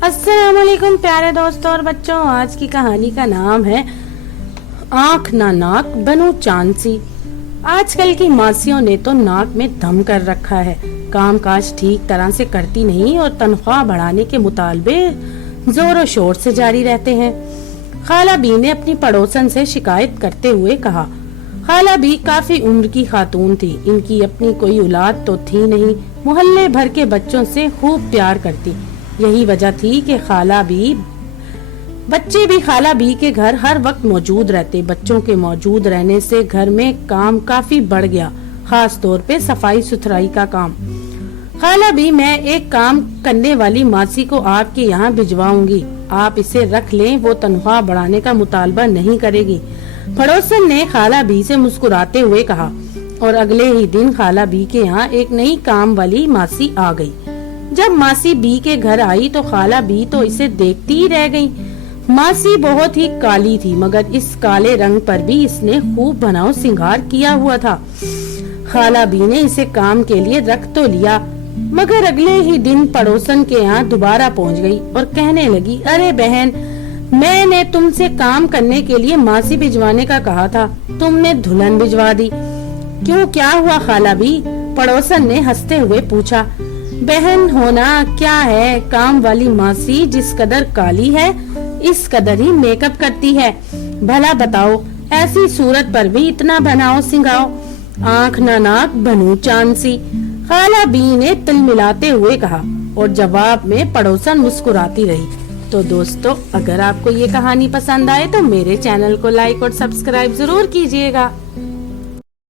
अस्सलाम वालेकुम प्यारे दोस्तों और बच्चों। आज की कहानी का नाम है आंख ना नाक बनू चांद सी। आजकल की मासियों ने तो नाक में दम कर रखा है, काम काज ठीक तरह से करती नहीं और तनख्वाह बढ़ाने के मुतालबे जोरों शोर से जारी रहते हैं। खाला बी ने अपनी पड़ोसन से शिकायत करते हुए कहा। खाला बी काफी उम्र की खातून थी, इनकी अपनी कोई औलाद तो थी नहीं, मोहल्ले भर के बच्चों से खूब प्यार करती। यही वजह थी कि बच्चे भी खाला बी के घर हर वक्त मौजूद रहते। बच्चों के मौजूद रहने से घर में काम काफी बढ़ गया, खास तौर पे सफाई सुथराई का काम। खाला बी, मैं एक काम करने वाली मासी को आपके यहाँ भिजवाऊंगी, आप इसे रख लें, वो तनख्वाह बढ़ाने का मुतालबा नहीं करेगी। पड़ोसन ने खाला बी से मुस्कुराते हुए कहा और अगले ही दिन खाला बी के यहाँ एक नई काम वाली मासी आ गई। जब मासी बी के घर आई तो खाला बी तो इसे देखती ही रह गई। मासी बहुत ही काली थी, मगर इस काले रंग पर भी इसने खूब बनाव सिंगार किया हुआ था। खाला बी ने इसे काम के लिए रख तो लिया, मगर अगले ही दिन पड़ोसन के यहाँ दोबारा पहुँच गई और कहने लगी, अरे बहन, मैंने तुमसे काम करने के लिए मासी भिजवाने का कहा था, तुमने दुल्हन भिजवा दी। क्यों, क्या हुआ खाला बी? पड़ोसन ने हंसते हुए पूछा। बहन होना क्या है, काम वाली मासी जिस कदर काली है इस कदर ही मेकअप करती है। भला बताओ, ऐसी सूरत पर भी इतना बनाओ सिंगाओ, आंख ना नाक बनू चांद सी। खाला बी ने तिल मिलाते हुए कहा और जवाब में पड़ोसन मुस्कुराती रही। तो दोस्तों, अगर आपको ये कहानी पसंद आए तो मेरे चैनल को लाइक और सब्सक्राइब जरूर कीजिएगा।